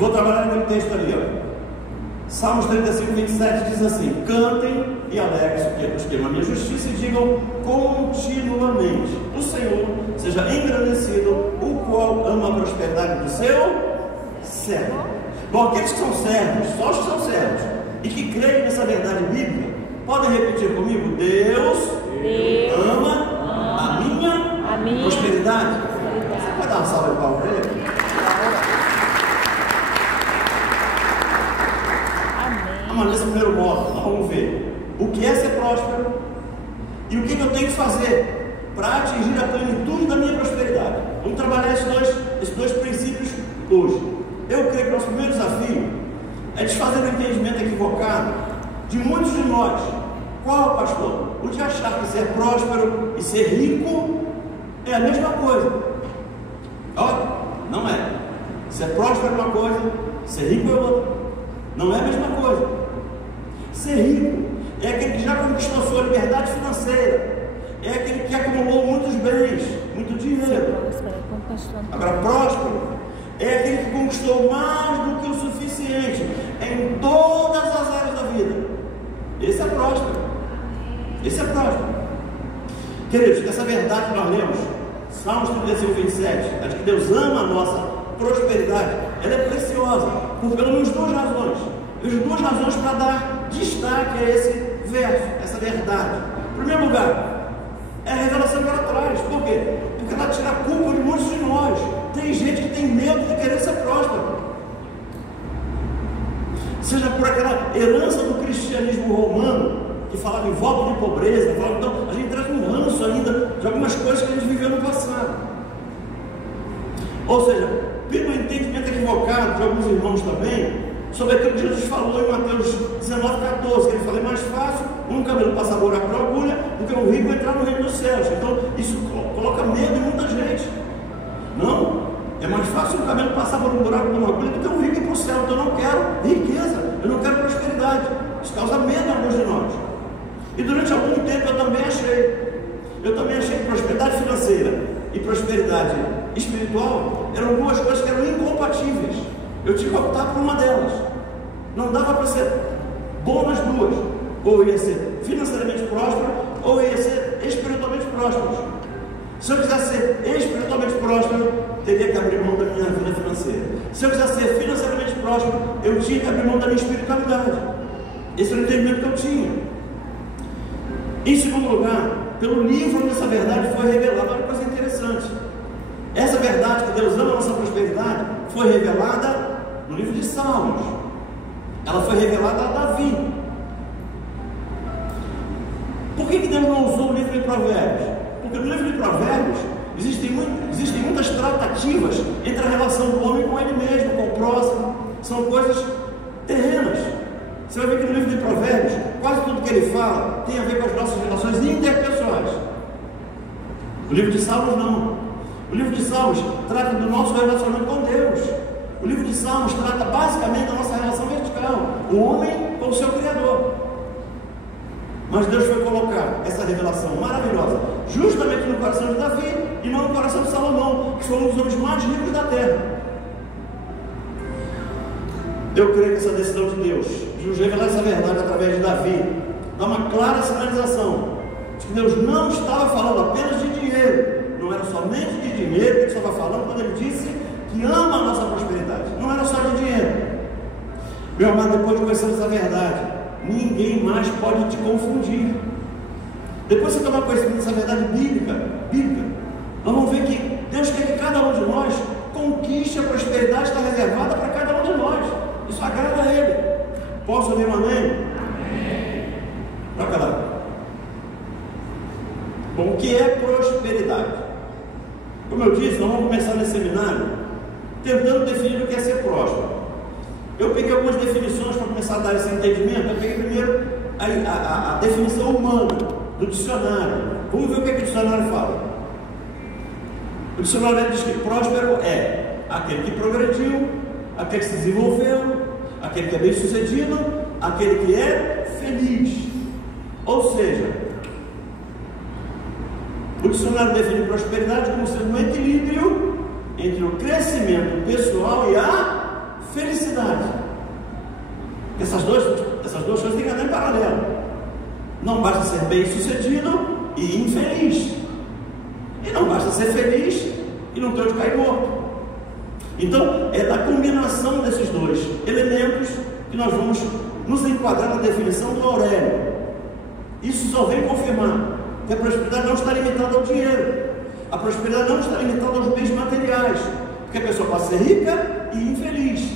vou trabalhar naquele texto ali, ó. Salmos 35, 27 diz assim: cantem e alegrem-se os que temem a minha justiça e digam continuamente: o Senhor seja engrandecido, o qual ama a prosperidade do seu servo. Bom, aqueles que são servos, só os que são servos e que creem nessa verdade bíblica, podem repetir comigo: Deus ama a minha prosperidade. Você pode dar uma salva de palmas para ele? Vamos nesse primeiro módulo, nós vamos ver o que é ser próspero e o que eu tenho que fazer para atingir a plenitude da minha prosperidade. Vamos trabalhar esses dois princípios hoje. Eu creio que o nosso primeiro desafio é desfazer o entendimento equivocado de muitos de nós. Qual, pastor? O de achar que ser próspero e ser rico é a mesma coisa. Ó, não é. Ser próspero é uma coisa, ser rico é outra. Não é a mesma coisa. Ser rico é aquele que já conquistou a sua liberdade financeira, é aquele que acumulou muitos bens, muito dinheiro. Agora, próspero é aquele que conquistou mais do que o suficiente em todas as áreas da vida. Esse é próspero. Esse é próspero. Queridos, essa verdade que nós lemos, Salmos 35, 27, é de que Deus ama a nossa prosperidade. Ela é preciosa por pelo menos duas razões. Vejo duas razões para dar destaque a esse verso, essa verdade. Em primeiro lugar, é a revelação que ela traz. Por quê? Porque ela tira a culpa de muitos de nós. Tem gente que tem medo de querer ser próspero, seja por aquela herança do cristianismo romano, que falava em voto de pobreza, falava, então a gente traz um ranço ainda de algumas coisas que a gente viveu no passado. Ou seja, pelo entendimento equivocado de alguns irmãos também, sobre aquilo que Jesus falou em Mateus 19, 14, que ele falou: é mais fácil um camelo passar buraco para a agulha do que um rico entrar no reino dos céus. Então isso coloca medo em muita gente. Não, é mais fácil um camelo passar por um buraco para uma agulha do que um rico ir para o céu. Então eu não quero riqueza, eu não quero prosperidade. Isso causa medo em alguns de nós. E durante algum tempo eu também achei que prosperidade financeira e prosperidade espiritual eram duas coisas que eram incompatíveis. Eu tive que optar por uma delas. Não dava para ser bom nas duas. Ou ia ser financeiramente próspero, ou ia ser espiritualmente próspero. Se eu quisesse ser espiritualmente próspero, teria que abrir mão da minha vida financeira. Se eu quisesse ser financeiramente próspero, eu tinha que abrir mão da minha espiritualidade. Esse era o entendimento que eu tinha. Em segundo lugar, pelo livro onde essa verdade foi revelada. Olha que coisa interessante. Essa verdade que Deus ama a nossa prosperidade foi revelada no livro de Salmos. Ela foi revelada a Davi. Por que Deus não usou o livro de Provérbios? Porque no livro de Provérbios existem muitas tratativas entre a relação do homem com ele mesmo, com o próximo. São coisas terrenas. Você vai ver que no livro de Provérbios, quase tudo que ele fala tem a ver com as nossas relações interpessoais. O livro de Salmos não. O livro de Salmos trata do nosso relacionamento com Deus. O livro de Salmos trata basicamente da nossa relação vertical, o homem com o seu Criador. Mas Deus foi colocar essa revelação maravilhosa justamente no coração de Davi e não no coração de Salomão, que foi um dos homens mais ricos da terra. Eu creio que essa decisão de Deus de nos revelar essa verdade através de Davi dá uma clara sinalização de que Deus não estava falando apenas de dinheiro. Não era somente de dinheiro que ele estava falando quando ele disse que ama a nossa prosperidade. Não era só de dinheiro. Meu amado, depois de conhecer essa verdade, ninguém mais pode te confundir. Depois que você tomar conhecimento dessa verdade bíblica, nós vamos ver que Deus quer que cada um de nós conquiste a prosperidade que está reservada para cada um de nós. Isso agrada a Ele. Posso ouvir um amém? Amém. Para cá lá. Bom, o que é prosperidade? Como eu disse, nós vamos começar nesse seminário tentando definir o que é ser próspero. Eu peguei algumas definições para começar a dar esse entendimento. Eu peguei primeiro a definição humana do dicionário. Vamos ver o que o dicionário fala. O dicionário diz que próspero é aquele que progrediu, aquele que se desenvolveu, aquele que é bem sucedido, aquele que é feliz. Ou seja, o dicionário define prosperidade como sendo um equilíbrio entre o crescimento pessoal e a felicidade. Essas duas coisas têm que andar em paralelo. Não basta ser bem sucedido e infeliz, e não basta ser feliz e não ter onde cair morto. Então é da combinação desses dois elementos que nós vamos nos enquadrar na definição do Aurélio. Isso só vem confirmar que a prosperidade não está limitada ao dinheiro, a prosperidade não está limitada aos bens materiais, porque a pessoa pode ser rica e infeliz.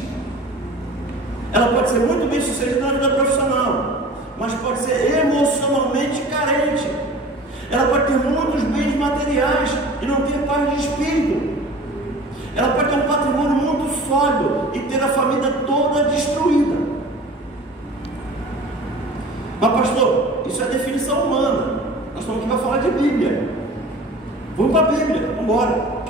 Ela pode ser muito bem sucedida na vida profissional, mas pode ser emocionalmente carente. Ela pode ter muitos bens materiais e não ter paz de espírito. Ela pode ter um patrimônio muito sólido e ter a família toda destruída. Mas pastor, isso é definição humana. Nós estamos aqui para falar de Bíblia. Vamos para a Bíblia, vamos embora.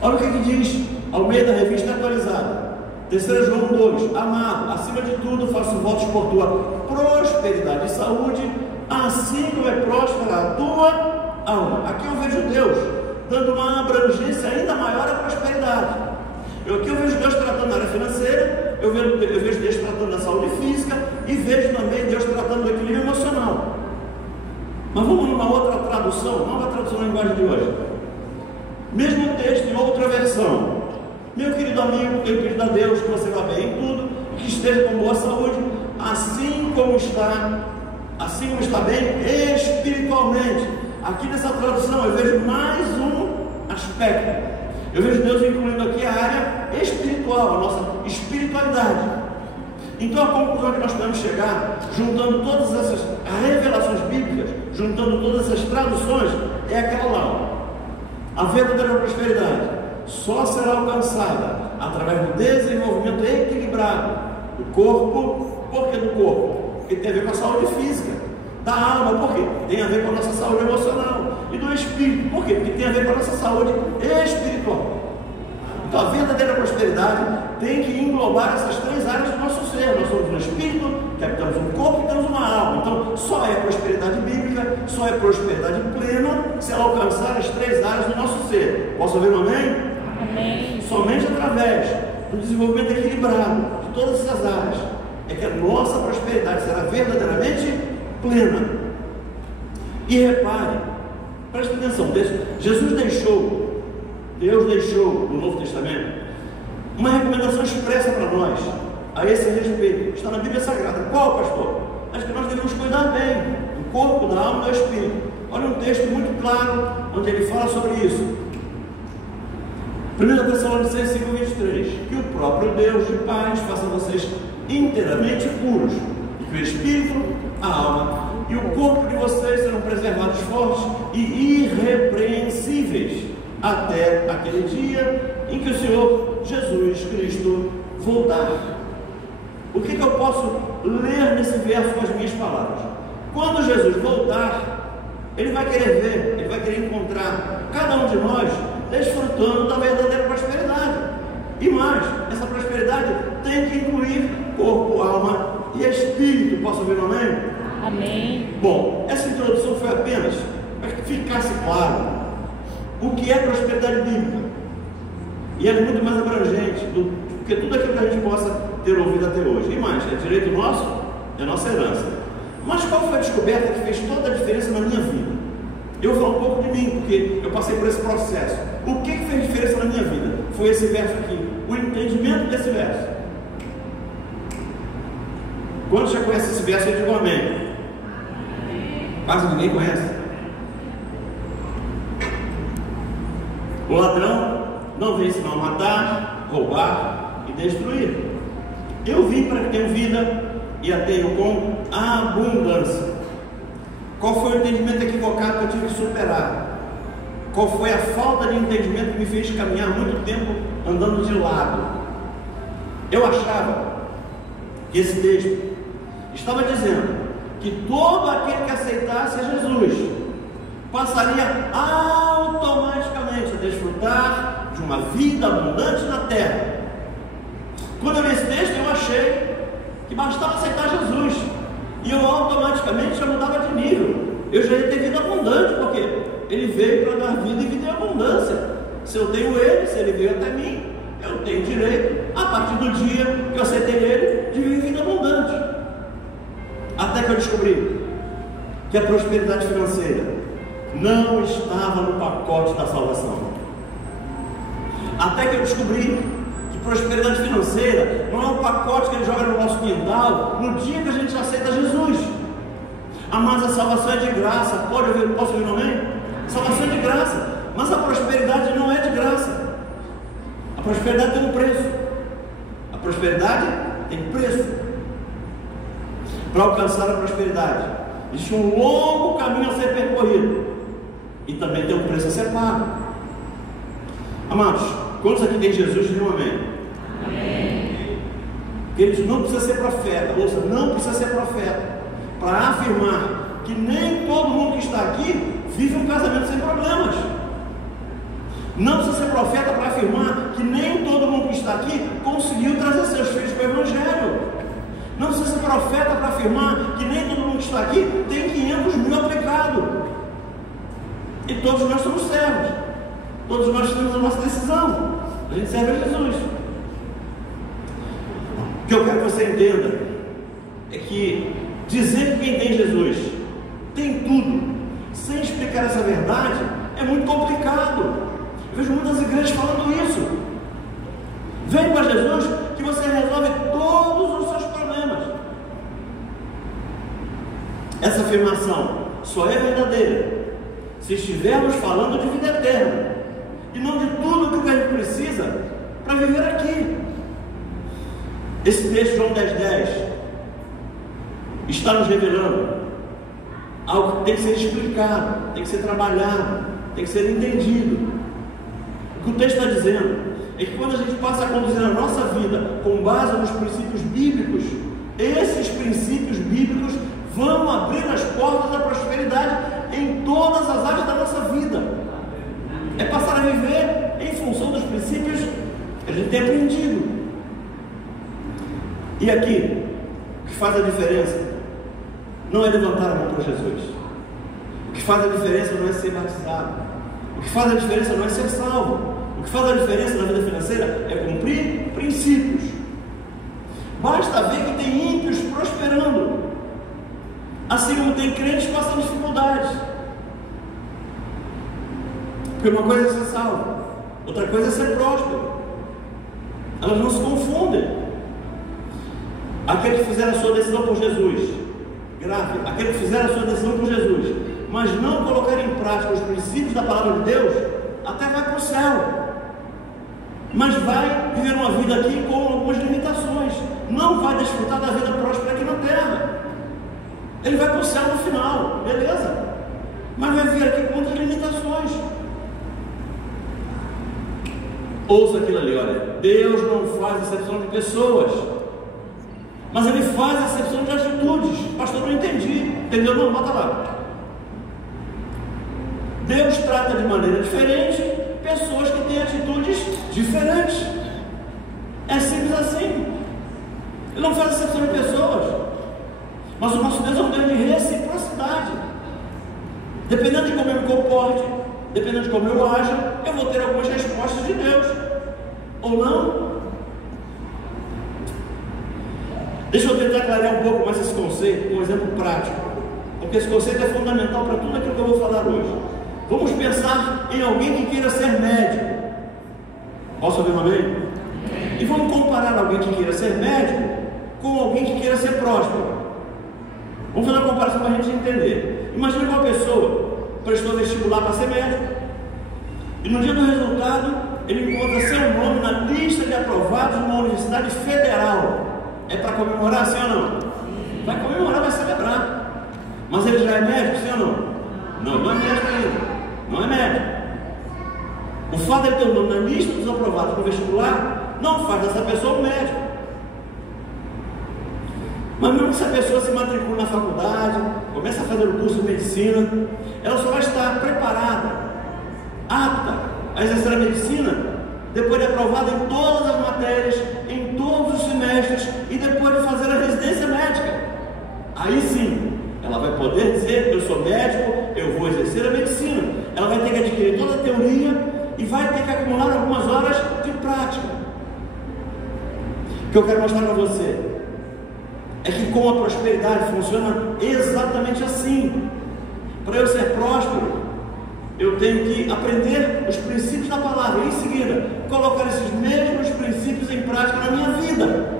Olha o que diz Almeida, Revista Atualizada. 3 João 2: Amado, acima de tudo faço votos por tua prosperidade e saúde, assim como é próspera a tua alma. Aqui eu vejo Deus dando uma abrangência ainda maior à prosperidade. Aqui eu vejo Deus tratando da área financeira, eu vejo Deus tratando da saúde física, e vejo também Deus tratando do equilíbrio emocional. Mas vamos numa outra tradução, nova tradução na linguagem de hoje. Mesmo texto em outra versão. Meu querido amigo, eu querido a Deus, que você vá bem em tudo, que esteja com boa saúde, assim como está bem espiritualmente. Aqui nessa tradução eu vejo mais um aspecto. Eu vejo Deus incluindo aqui a área espiritual, a nossa espiritualidade. Então a conclusão que nós podemos chegar, juntando todas essas revelações bíblicas, juntando todas essas traduções, é aquela lá: a verdadeira prosperidade só será alcançada através do desenvolvimento equilibrado do corpo. Por que do corpo? Porque tem a ver com a saúde física. Da alma, por quê? Tem a ver com a nossa saúde emocional. E do espírito, por quê? Porque tem a ver com a nossa saúde espiritual. Então a verdadeira prosperidade tem que englobar essas três áreas do nosso ser. Nós somos um espírito, temos um corpo e temos uma alma. Então só é prosperidade bíblica, só é prosperidade plena se ela alcançar as três áreas do nosso ser. Posso ouvir um amém? Amém. Somente através do desenvolvimento equilibrado de todas essas áreas é que a nossa prosperidade será verdadeiramente plena. E repare, preste atenção, Deus deixou no Novo Testamento uma recomendação expressa para nós a esse respeito. Está na Bíblia Sagrada. Qual, pastor? Acho que nós devemos cuidar bem do corpo, da alma e do espírito. Olha um texto muito claro onde ele fala sobre isso. 1 Tessalonicenses 5:23: que o próprio Deus de paz faça vocês inteiramente puros, e que o espírito, a alma e o corpo de vocês serão preservados fortes e irrepreensíveis até aquele dia em que o Senhor Jesus Cristo voltar. O que eu posso ler nesse verso com as minhas palavras? Quando Jesus voltar, Ele vai querer ver, Ele vai querer encontrar cada um de nós desfrutando da verdadeira prosperidade. E mais, essa prosperidade tem que incluir corpo, alma e espírito. Posso ouvir um amém? Amém. Bom, essa introdução foi apenas para que ficasse claro o que é prosperidade bíblica. E ela é muito mais abrangente do que tudo aquilo que a gente possa ter ouvido até hoje. E mais, é direito nosso, é nossa herança. Mas qual foi a descoberta que fez toda a diferença na minha vida? Eu vou falar um pouco de mim, porque eu passei por esse processo. O que fez diferença na minha vida? Foi esse verso aqui, o entendimento desse verso. Quantos já conhecem esse verso? Eu digo amém. Quase ninguém conhece. O ladrão não vem senão matar, roubar e destruir. Eu vim para que tenham vida e a tenham com abundância. Qual foi o entendimento equivocado que eu tive que superar? Qual foi a falta de entendimento que me fez caminhar muito tempo andando de lado? Eu achava que esse texto estava dizendo que todo aquele que aceitasse Jesus passaria automaticamente a desfrutar de uma vida abundante na terra. Quando eu li esse texto, eu achei que bastava aceitar Jesus e eu automaticamente já mudava de nível. Eu já ia ter vida abundante, porque Ele veio para dar vida e vida em abundância. Se eu tenho Ele, se Ele veio até mim, eu tenho direito, a partir do dia que eu aceitei Ele, de viver vida abundante. Até que eu descobri que a prosperidade financeira não estava no pacote da salvação. Até que eu descobri que prosperidade financeira não é um pacote que Ele joga no nosso quintal no dia que a gente aceita Jesus. Mas a salvação é de graça. Posso ouvir um amém? Salvação é de graça. Mas a prosperidade não é de graça. A prosperidade tem um preço. A prosperidade tem preço. Para alcançar a prosperidade, existe um longo caminho a ser percorrido. E também tem um preço a ser pago. Amados, quantos aqui tem Jesus? Digam amém. Amém. Queridos, não precisa ser profeta. Ouça, não precisa ser profeta para afirmar que nem todo mundo que está aqui vive um casamento sem problemas. Não precisa ser profeta para afirmar que nem todo mundo que está aqui conseguiu trazer seus filhos para o Evangelho. Não precisa ser profeta para afirmar que nem todo mundo que está aqui tem 500 mil aplicado. E todos nós somos servos. Todos nós temos a nossa decisão. A gente serve a Jesus. O que eu quero que você entenda é que dizer que quem tem Jesus tem tudo, sem explicar essa verdade, é muito complicado. Eu vejo muitas igrejas falando isso. Vem para Jesus que você resolve todos os seus problemas. Essa afirmação só é verdadeira se estivermos falando de vida eterna e não de tudo que a gente precisa para viver aqui. Esse texto, João 10:10, está nos revelando algo que tem que ser explicado, tem que ser trabalhado, tem que ser entendido. O que o texto está dizendo é que quando a gente passa a conduzir a nossa vida com base nos princípios bíblicos, esses princípios bíblicos vão abrir as portas da prosperidade em todas as áreas da nossa vida. É passar a viver em função dos princípios que a gente tem aprendido. E aqui, o que faz a diferença não é levantar a mão para Jesus. O que faz a diferença não é ser batizado. O que faz a diferença não é ser salvo. O que faz a diferença na vida financeira é cumprir princípios. Basta ver que tem ímpios prosperando, assim como tem crentes passando dificuldades. Porque uma coisa é ser salvo, outra coisa é ser próspero. Elas não se confundem. Aquele que fizer a sua decisão por Jesus, grave, aquele que fizer a sua decisão por Jesus, mas não colocar em prática os princípios da palavra de Deus, até vai para o céu, mas vai viver uma vida aqui com algumas limitações, não vai desfrutar da vida próspera aqui na terra. Ele vai para o céu no final, beleza, mas vai vir aqui com muitas limitações. Ouça aquilo ali, olha, Deus não faz exceção de pessoas, mas Ele faz exceção de atitudes. Pastor, não entendi. Entendeu? Não, bota lá. Deus trata de maneira diferente pessoas que têm atitudes diferentes. É simples assim. Ele não faz exceção de pessoas, mas o nosso Deus é um Deus de reciprocidade. Dependendo de como eu me comporte, dependendo de como eu aja, eu vou ter algumas respostas de Deus, ou não. Deixa eu tentar aclarar um pouco mais esse conceito com um exemplo prático, porque esse conceito é fundamental para tudo aquilo que eu vou falar hoje. Vamos pensar em alguém que queira ser médico. Posso ouvir um amém? E vamos comparar alguém que queira ser médico com alguém que queira ser próspero. Vamos fazer uma comparação para a gente entender. Imagina que uma pessoa prestou vestibular para ser médico, e no dia do resultado ele encontra seu nome na lista de aprovados de uma universidade federal. É para comemorar, sim ou não? Vai comemorar, vai celebrar. Mas ele já é médico, sim ou não? Não, não é médico ainda. Não é médico. O fato de ele ter o nome na lista dos aprovados no vestibular não faz dessa pessoa um médico. Mas mesmo que essa pessoa se matricule na faculdade, comece a fazer o curso de medicina, ela só vai estar preparada, apta a exercer a medicina depois de aprovada em todas as matérias, em todos os semestres, e depois de fazer a residência médica. Aí sim, ela vai poder dizer: eu sou médico, eu vou exercer a medicina. Ela vai ter que adquirir toda a teoria e vai ter que acumular algumas horas de prática. que eu quero mostrar para você é que com a prosperidade funciona exatamente assim. Para eu ser próspero, eu tenho que aprender os princípios da palavra e em seguida colocar esses mesmos princípios em prática na minha vida.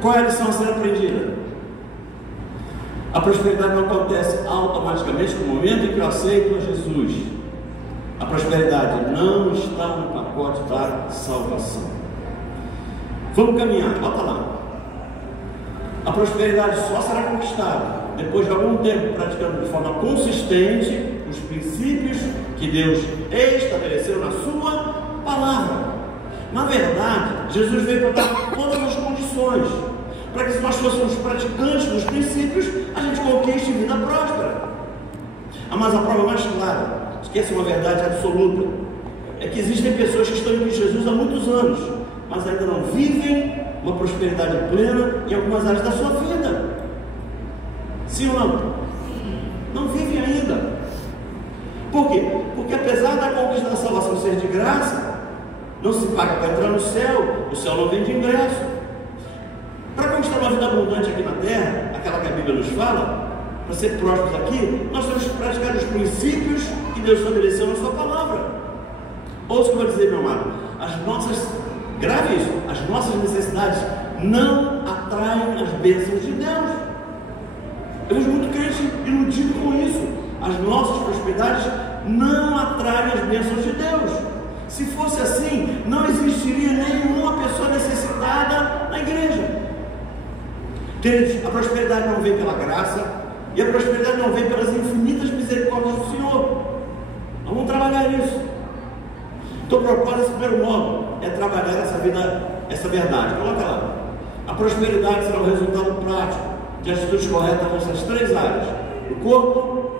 Qual é a lição a ser aprendida? A prosperidade não acontece automaticamente no momento em que eu aceito a Jesus. A prosperidade não está no pacote da salvação. Vamos caminhar, bota lá. A prosperidade só será conquistada depois de algum tempo praticando de forma consistente os princípios que Deus estabeleceu na sua palavra. Na verdade, Jesus veio para dar todas as condições para que, se nós fôssemos praticantes dos princípios, a gente conquiste vida próspera. Mas a prova mais clara de que essa é uma verdade absoluta é que existem pessoas que estão em Jesus há muitos anos, mas ainda não vivem uma prosperidade plena em algumas áreas da sua vida. Sim ou não? Não vivem ainda. Por quê? Porque apesar da conquista da salvação ser de graça, não se paga para entrar no céu, o céu não vem de ingresso. Para conquistar uma vida abundante aqui na terra, aquela que a Bíblia nos fala, para ser prósperos aqui, nós temos que praticar os princípios que Deus estabeleceu na sua palavra. Ouça o que eu vou dizer, meu amado, grave isso, as nossas necessidades não atraem as bênçãos de Deus. Eu vejo muito crente iludido com isso. As nossas prosperidades não atraem as bênçãos de Deus. Se fosse assim, não existiria nenhuma pessoa necessitada na igreja. Queridos, a prosperidade não vem pela graça, e a prosperidade não vem pelas infinitas misericórdias do Senhor. Vamos trabalhar isso. Então, o propósito, primeiro modo, é trabalhar essa verdade. Coloca lá. A prosperidade será o resultado prático de atitudes corretas nessas três áreas: no corpo,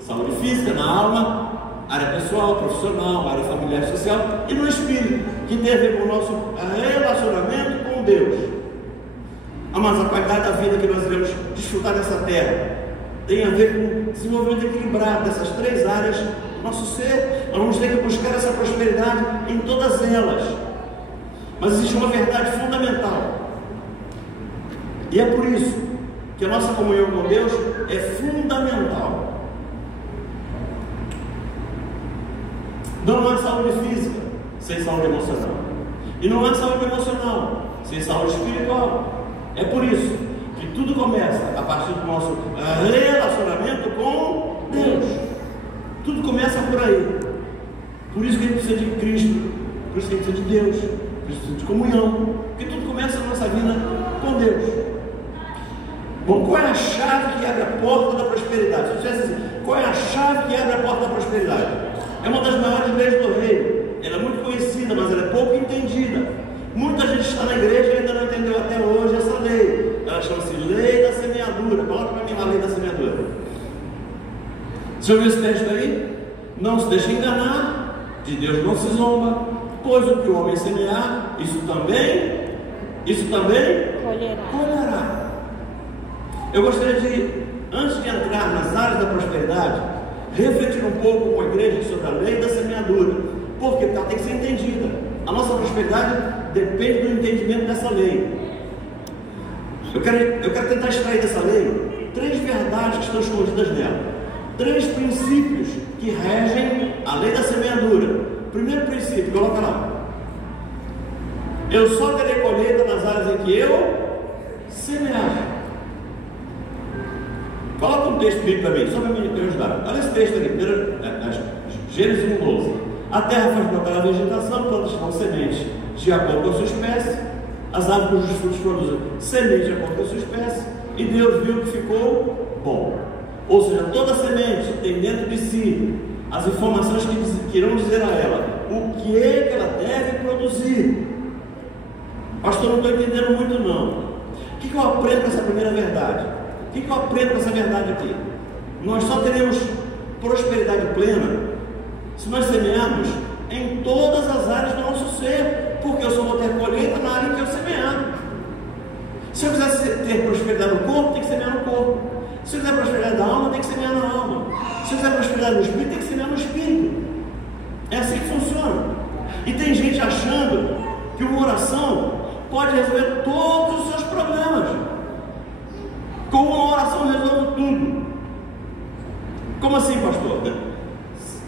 saúde física, na alma, área pessoal, profissional, área familiar e social, e no espírito, que tem a ver com o nosso relacionamento com Deus. Mas a qualidade da vida que nós iremos desfrutar nessa terra tem a ver com o desenvolvimento equilibrado dessas três áreas do nosso ser. Nós vamos ter que buscar essa prosperidade em todas elas. Mas existe uma verdade fundamental, e é por isso que a nossa comunhão com Deus é fundamental. Não há saúde física sem saúde emocional, e não há saúde emocional sem saúde espiritual. É por isso que tudo começa a partir do nosso relacionamento com Deus. Tudo começa por aí. Por isso que a gente precisa de Cristo, por isso que a gente precisa de Deus, por isso que a gente precisa de comunhão, porque tudo começa na nossa vida com Deus. Bom, qual é a chave que abre a porta da prosperidade? Se você diz assim, qual é a chave que abre a porta da prosperidade? É uma das maiores leis do reino. Ela é muito conhecida, mas ela é pouco entendida. Muita gente está na igreja e ainda não entendeu até hoje essa lei. Ela chama-se lei da semeadura. Coloca para mim a lei da semeadura. Você ouviu esse texto aí? Não se deixe enganar, de Deus não se zomba, pois o que o homem semear, isso também colherá. Eu gostaria de, antes de entrar nas áreas da prosperidade, refletir um pouco com a igreja sobre a lei da semeadura. Por quê? Porque ela tem que ser entendida. A nossa prosperidade depende do entendimento dessa lei. Eu quero tentar extrair dessa lei três verdades que estão escondidas nela, três princípios que regem a lei da semeadura. Primeiro princípio, coloca lá: eu só terei colheita nas áreas em que eu semear. Coloca um texto bíblico para mim, só para me ajudar. Olha esse texto aqui, Gênesis 1:12. A terra faz brotar a vegetação, plantas com semente de acordo com a sua espécie, as árvores cujos frutos produzem semente de acordo com a sua espécie, e Deus viu que ficou bom. Ou seja, toda semente tem dentro de si as informações que irão dizer a ela o que é que ela deve produzir. Pastor, não estou entendendo muito não. O que eu aprendo com essa primeira verdade? O que eu aprendo com essa verdade aqui? Nós só teremos prosperidade plena se nós semearmos em todas as áreas do nosso ser, porque eu só vou ter colheita na área em que eu semear. Se eu quiser ter prosperidade no corpo, tem que semear no corpo. Se eu quiser prosperidade da alma, tem que semear na alma. Se eu quiser prosperidade no espírito, tem que semear no espírito. É assim que funciona. E tem gente achando que uma oração pode resolver todos os seus problemas. Com uma oração resolve tudo. Como assim, pastor?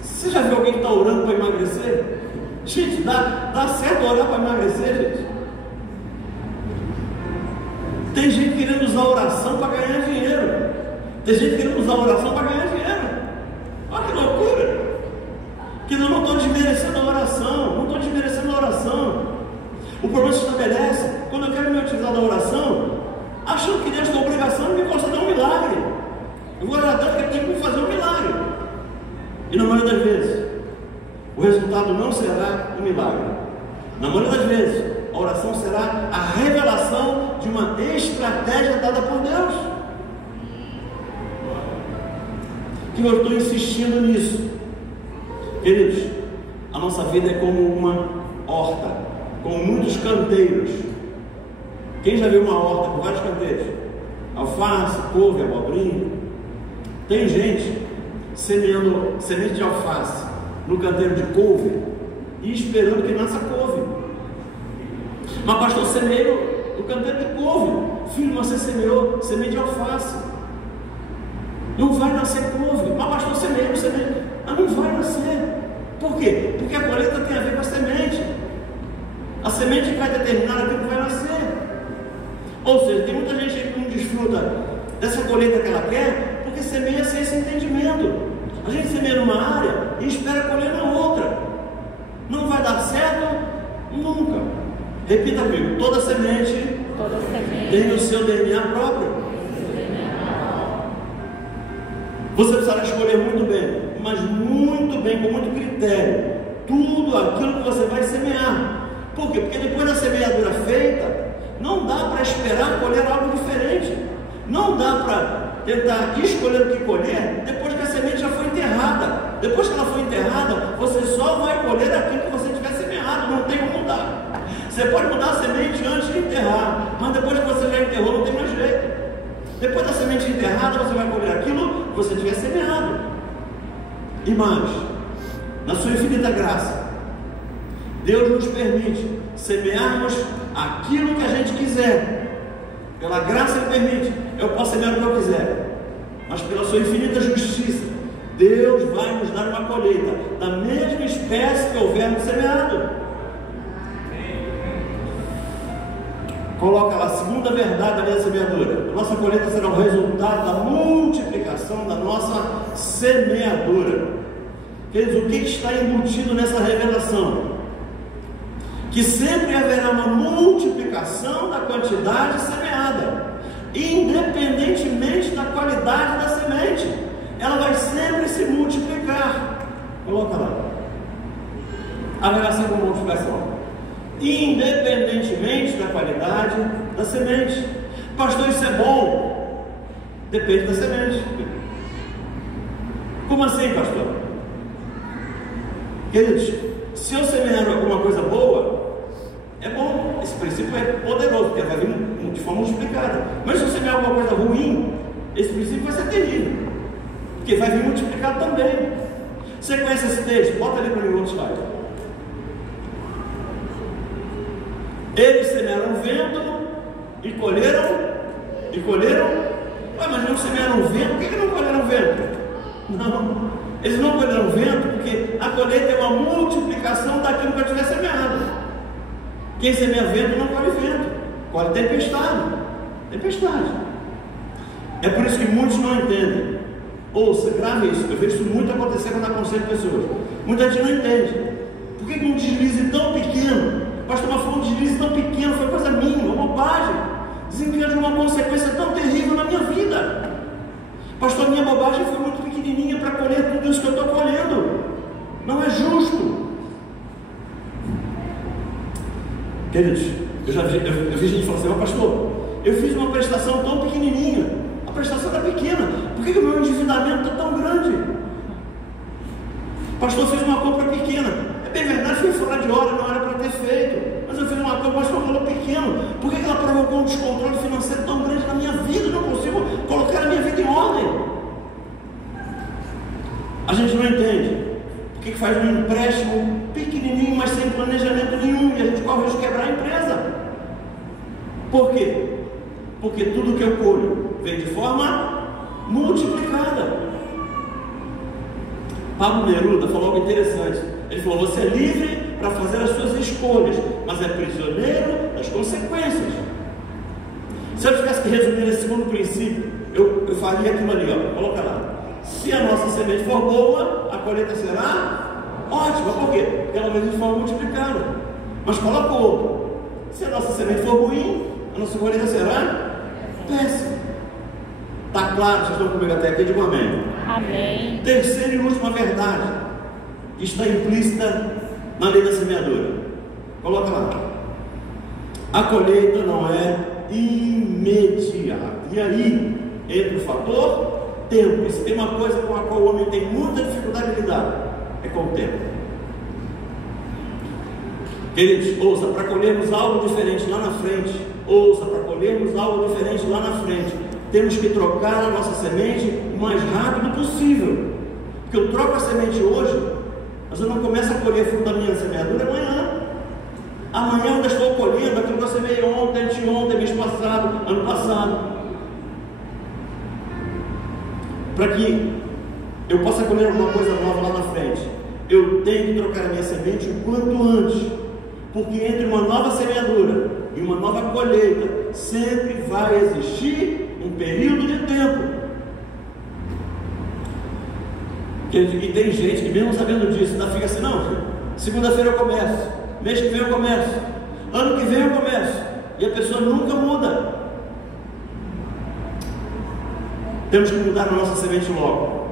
Você já viu alguém que está orando para emagrecer? Gente, dá certo orar para emagrecer, gente? Tem gente querendo usar a oração para ganhar dinheiro. Tem gente querendo usar a oração para ganhar dinheiro. Olha que loucura! Que eu não estou desmerecendo a oração, não estou desmerecendo a oração. O problema se estabelece quando eu quero me utilizar da oração, achando que Deus tem a obrigação de me conceder um milagre. Eu vou orar a Deus porque Ele tem que me fazer um milagre. E na maioria das vezes, o resultado não será um milagre. Na maioria das vezes, a oração será a revelação de uma estratégia dada por Deus. Que eu estou insistindo nisso. Queridos, a nossa vida é como uma horta, com muitos canteiros. Quem já viu uma horta com vários canteiros? Alface, couve, abobrinha. Tem gente semeando semente de alface no canteiro de couve e esperando que nasça couve. Mas pastor, semeou no canteiro de couve. Filho, você semeou semente de alface. Não vai nascer couve. Mas pastor, semeou semente. Mas não vai nascer. Por quê? Porque a colheita tem a ver com a semente. A semente vai determinar aquilo que vai nascer. Ou seja, tem muita gente que não desfruta dessa colheita que ela quer, porque semeia sem esse entendimento. A gente semeia numa área e espera colher na outra. Não vai dar certo nunca. Repita comigo: toda semente tem o seu DNA próprio. Você precisará escolher muito bem, mas muito bem, com muito critério, tudo aquilo que você vai semear. Por quê? Porque depois da semeadura feita, não dá para esperar colher algo diferente. Não dá para tentar escolher o que colher depois que a semente já foi enterrada. Depois que ela foi enterrada, você só vai colher aquilo que você tiver semeado. Não tem como mudar. Você pode mudar a semente antes de enterrar, mas depois que você já enterrou, não tem mais jeito. Depois da semente enterrada, você vai colher aquilo que você tiver semeado. E mais, na sua infinita graça, Deus nos permite semearmos aquilo que a gente quiser. Pela graça Ele permite. Eu posso semear o que eu quiser, mas pela sua infinita justiça, Deus vai nos dar uma colheita da mesma espécie que houvermos semeado. Coloca lá a segunda verdade da lei da semeadura. A nossa colheita será o resultado da multiplicação da nossa semeadura. Queridos, o que está embutido nessa revelação? Que sempre haverá uma multiplicação da quantidade semeada, independentemente da qualidade da semente. Ela vai sempre se multiplicar. Coloca lá. Haverá sempre uma multiplicação, independentemente da qualidade da semente. Pastor, isso é bom? Depende da semente. Como assim, pastor? Queridos, se eu semear alguma coisa boa, é bom. Esse princípio é poderoso, porque vai vir de forma multiplicada. Mas se eu semear alguma coisa ruim, esse princípio vai ser terrível, porque vai vir multiplicado também. Você conhece esse texto? Bota ali para mim o outro slide. Eles semearam vento e colheram. Ué, mas não semearam vento, por que não colheram vento? Não, eles não colheram vento porque a colheita é uma multiplicação daquilo que eu tiver semeado. Quem semeia vento não colhe vento, colhe tempestade. É por isso que muitos não entendem. Ouça, grave isso. Eu vejo isso muito acontecer quando aconselho pessoas. Muita gente não entende. Por que um deslize tão pequeno, pastor, mas foi um deslize tão pequeno, foi coisa mínima, uma bobagem, desencadeou uma consequência tão terrível na minha vida. Pastor, minha bobagem foi muito pequenininha para colher tudo isso que eu estou colhendo. Não é justo. Queridos, eu vi gente falando assim: pastor, eu fiz uma prestação tão pequenininha, a prestação era pequena, por que o meu endividamento está tão grande? Pastor, eu fiz uma compra pequena. É bem verdade, fui fora de hora, não era para ter feito, mas eu fiz uma compra, mas foi um valor pequeno. Por que ela provocou um descontrole financeiro tão grande na minha vida? Eu não consigo colocar a minha vida em ordem. A gente não entende, porque que faz um empréstimo pequenininho, mas sem planejamento nenhum, e a gente corre o risco de quebrar a empresa. Por quê? Porque tudo que eu colho vem de forma multiplicada. Pablo Neruda falou algo interessante. Ele falou: você é livre para fazer as suas escolhas, mas é prisioneiro das consequências. Se eu tivesse que resumir esse segundo princípio, eu faria aquilo ali, ó, coloca lá. Se a nossa semente for boa, a colheita será ótima. Por quê? Porque ela vem de forma multiplicada. Mas coloca o outro. Se a nossa semente for ruim, a nossa colheita será péssima. Está claro? Vocês estão comigo até aqui? Digo amém. Amém. Terceira e última verdade que está implícita na lei da semeadura. Coloca lá. A colheita não é imediata. E aí entra o fator tempo. E se tem uma coisa com a qual o homem tem muita dificuldade de lidar, é com o tempo. Queridos, ouça, para colhermos algo diferente lá na frente, temos que trocar a nossa semente o mais rápido possível. Porque eu troco a semente hoje, mas eu não começo a colher fruto da minha semeadura amanhã. Amanhã eu ainda estou colhendo aquilo que eu semei ontem, anteontem, mês passado, ano passado. Para que eu possa colher alguma coisa nova lá na frente, eu tenho que trocar a minha semente o quanto antes. Porque entre uma nova semeadura e uma nova colheita, sempre vai existir um período de tempo. E tem gente que mesmo sabendo disso, ainda fica assim: não, segunda-feira eu começo, mês que vem eu começo, ano que vem eu começo, e a pessoa nunca muda. Temos que mudar a nossa semente logo.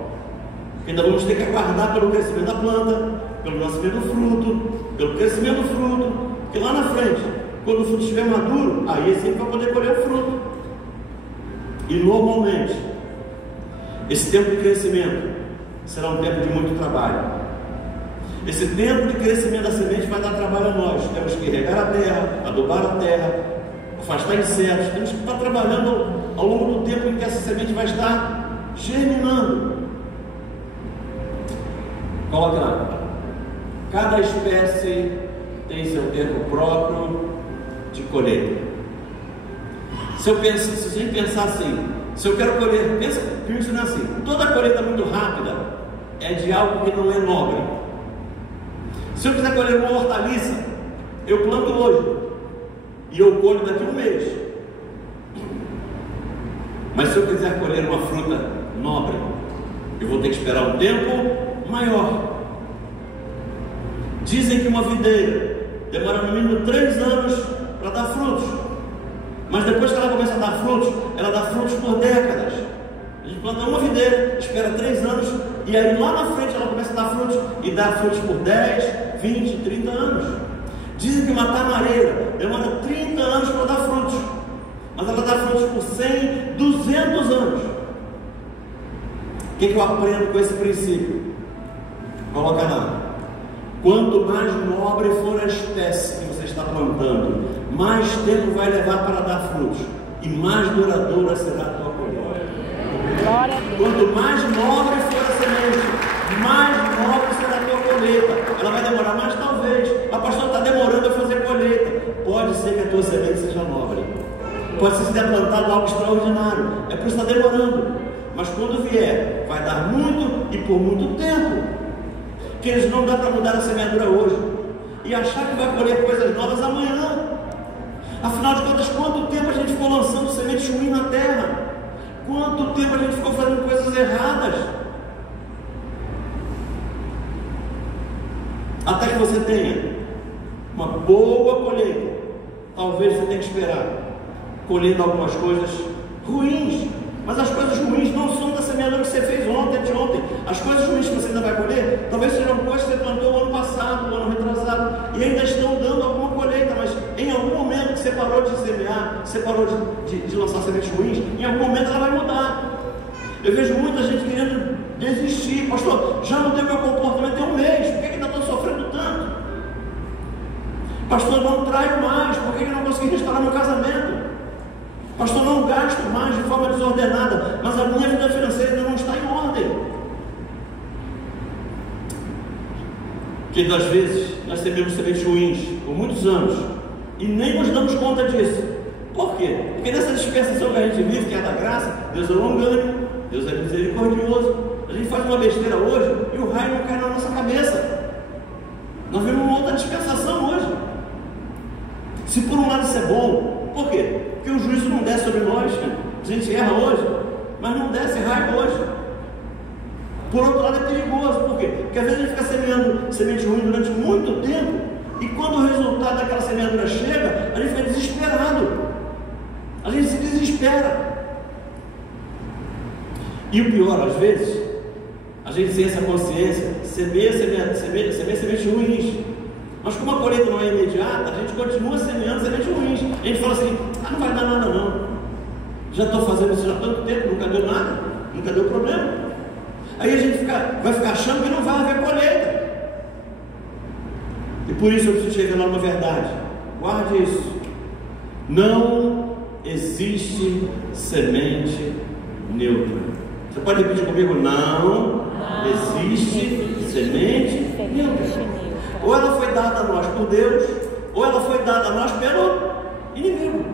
Ainda vamos ter que aguardar pelo crescimento da planta, pelo nascimento do fruto, pelo crescimento do fruto, porque lá na frente, quando o fruto estiver maduro, aí é sempre vai poder colher o fruto. E normalmente, esse tempo de crescimento será um tempo de muito trabalho. Esse tempo de crescimento da semente vai dar trabalho a nós. Temos que regar a terra, adubar a terra, afastar insetos. Temos que estar trabalhando ao longo do tempo em que essa semente vai estar germinando. Coloque lá. Cada espécie tem seu tempo próprio de colheita. Se a gente pensar assim, se eu quero colher, pensa assim: toda colheita muito rápida é de algo que não é nobre. Se eu quiser colher uma hortaliça, eu planto hoje e eu colho daqui a um mês. Mas se eu quiser colher uma fruta nobre, eu vou ter que esperar um tempo maior. Dizem que uma videira demora no mínimo 3 anos para dar frutos, mas depois que ela começa a dar frutos, ela dá frutos por décadas. A gente planta uma videira, espera 3 anos, e aí lá na frente ela começa a dar frutos, e dá frutos por 10, 20, 30 anos. Dizem que uma tamareira demora 30 anos para dar frutos, mas ela dá frutos por 100, 200 anos. O que eu aprendo com esse princípio? Coloca lá. Quanto mais nobre for a espécie que você está plantando, mais tempo vai levar para dar frutos, e mais duradoura será a tua colheita. Quanto mais nobre for a semente, mais nobre será a tua colheita. Ela vai demorar mais, talvez. A pastora está demorando a fazer colheita. Pode ser que a tua semente seja nobre, pode ser que tenha plantado algo extraordinário, é por isso que está demorando. Mas quando vier, vai dar muito e por muito tempo. Que eles não dá para mudar a semeadura hoje e achar que vai colher coisas novas amanhã. Afinal de contas, quanto tempo a gente ficou lançando sementes ruins na terra? Quanto tempo a gente ficou fazendo coisas erradas? Até que você tenha uma boa colheita, talvez você tenha que esperar, colhendo algumas coisas ruins. Mas as coisas ruins não são da semeadura que você fez ontem, anteontem. As coisas ruins que você ainda vai colher, talvez sejam coisas que você plantou no ano passado, no ano retrasado, e ainda estão dando alguma colheita, mas em algum momento que você parou de semear, você parou de lançar sementes ruins, em algum momento ela vai mudar. Eu vejo muita gente querendo desistir. Pastor, já mudei meu comportamento tem um mês, por que ainda estou sofrendo tanto? Pastor, não traio mais, por que eu não consegui restaurar meu casamento? Pastor, não gasto mais de forma desordenada, mas a minha vida financeira ainda não está em ordem. Porque às vezes nós recebemos sementes ruins por muitos anos e nem nos damos conta disso. Por quê? Porque nessa dispensação que a gente vive, que é da graça, Deus é longânimo, Deus é misericordioso. A gente faz uma besteira hoje e o raio não cai na nossa cabeça. Nós vemos uma outra dispensação hoje. Se por um lado isso é bom, por quê? Porque o juízo não desce sobre nós. A gente erra hoje, mas não desce raio hoje. Por outro lado é perigoso, por quê? Porque às vezes a gente fica semeando semente ruim durante muito tempo, e quando o resultado daquela semeadura chega, a gente fica desesperado, a gente se desespera. E o pior, às vezes, a gente sem essa consciência, semeia sementes ruins, mas como a colheita não é imediata, a gente continua semeando sementes ruins. A gente fala assim, não vai dar nada não, já estou fazendo isso há tanto tempo, nunca deu nada, nunca deu problema. Aí a gente vai ficar achando que não vai haver colheita. E por isso eu preciso te revelar uma verdade. Guarde isso. Não existe semente neutra. Você pode repetir comigo? Não existe semente neutra. Ou ela foi dada a nós por Deus, ou ela foi dada a nós pelo inimigo.